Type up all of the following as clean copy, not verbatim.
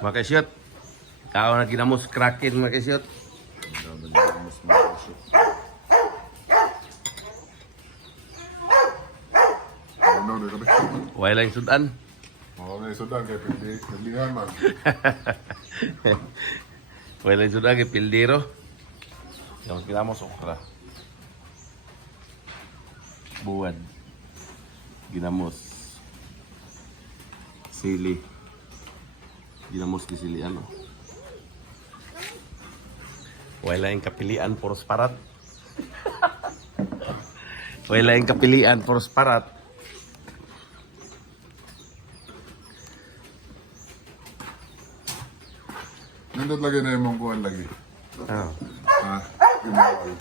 Mga kasyot. Ikaw na ginamos kraken mga kasyot. Ano na kami? Wala lang sudan. Oo, na isudan kay paglingan man. Wala lang sudan kay pildero. Yung ginamos okra. Buwan. Ginamos. Sili. Ginamos di sili ano. Wala yung kapilian poros parat. Wala yung kapilian poros parat. Nindot lagi na yung mong kuhan lagi. Ah, Ha? Gimawal.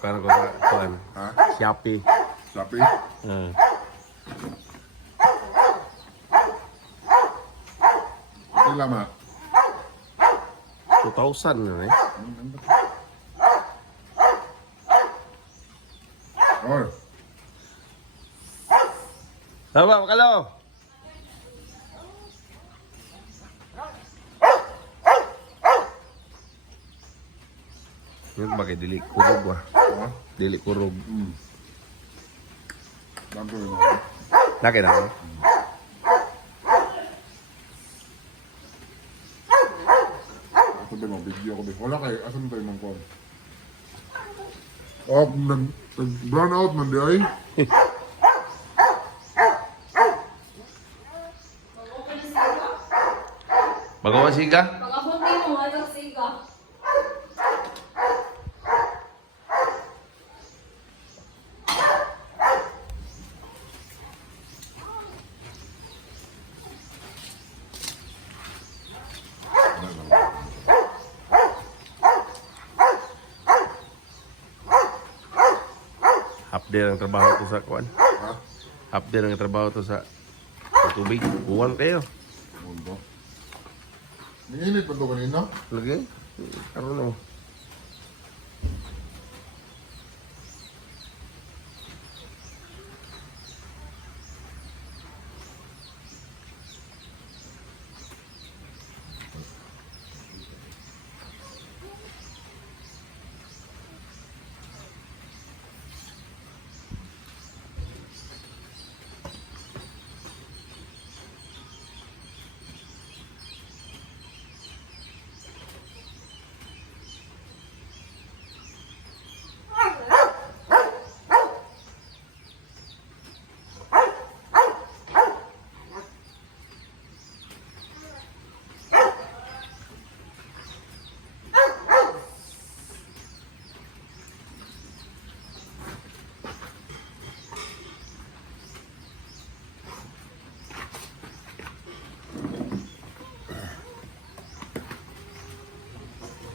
parang ko sa kuan. Ha? Shopee. Sapi? Ah. Ila ma. 2,000 na eh. Oy. Tama, makalo. Yun bagay dili kurog ba? Ha? Dili kurog. Dampo yun. Laki na ako. Ako ba yung video ko ba? Wala kay, asan tayo mong kuhan? Oh, nag-brown out man di ay. Magawa siga? Pag-abuti mo, walang siga. Half day ang trabaho to sa kuan. Ha? Half day ang trabaho to sa tubig. Buwan kayo. Mundo. Ninginit pa ito kanina? Lagi? Karoon na mo.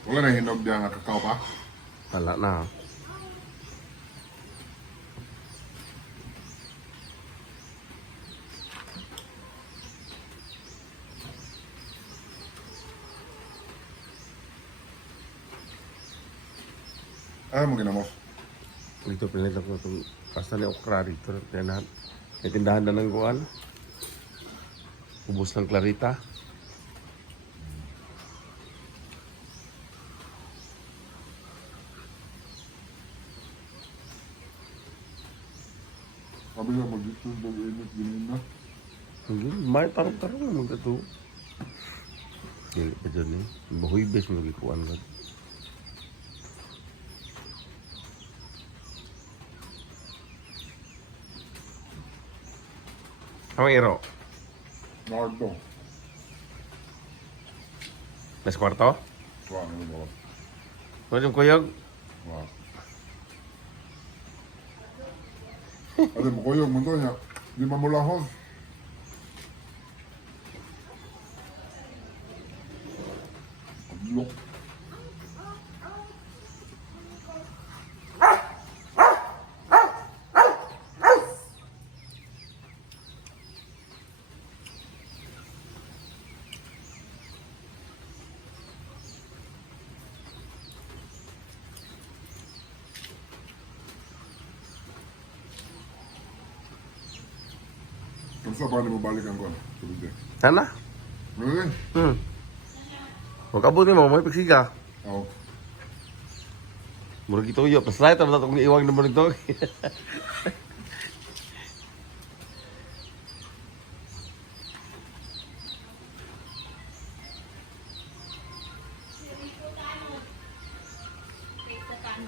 Wala na hinog diya nga kakao pa? Wala na. Ano mo ginamos? Dito pinilita ko itong pasta ni okra dito. Tindahan. May tindahan na ng kuan. Ubus ng Clarita. Sabi nga mag-dito mag-init ganyan na. Hindi, may tarong-tarong naman ka to. Dili pa dyan eh. Bahoy bes mo gikuan ka. Amang iro? Nardo. Nas kwarto? Wala na mo. Wala yung kuyog? Wala. Ano mo kuyog mo to niya? Di mamulahon. Look. Kamusta pa mo balik ang kon? Tubig din. Sana? Really? Huwag abutin mo, may pagsiga. Oh. Murag ito yun. Pasay, tapos itong iwang naman ito. Take the pan.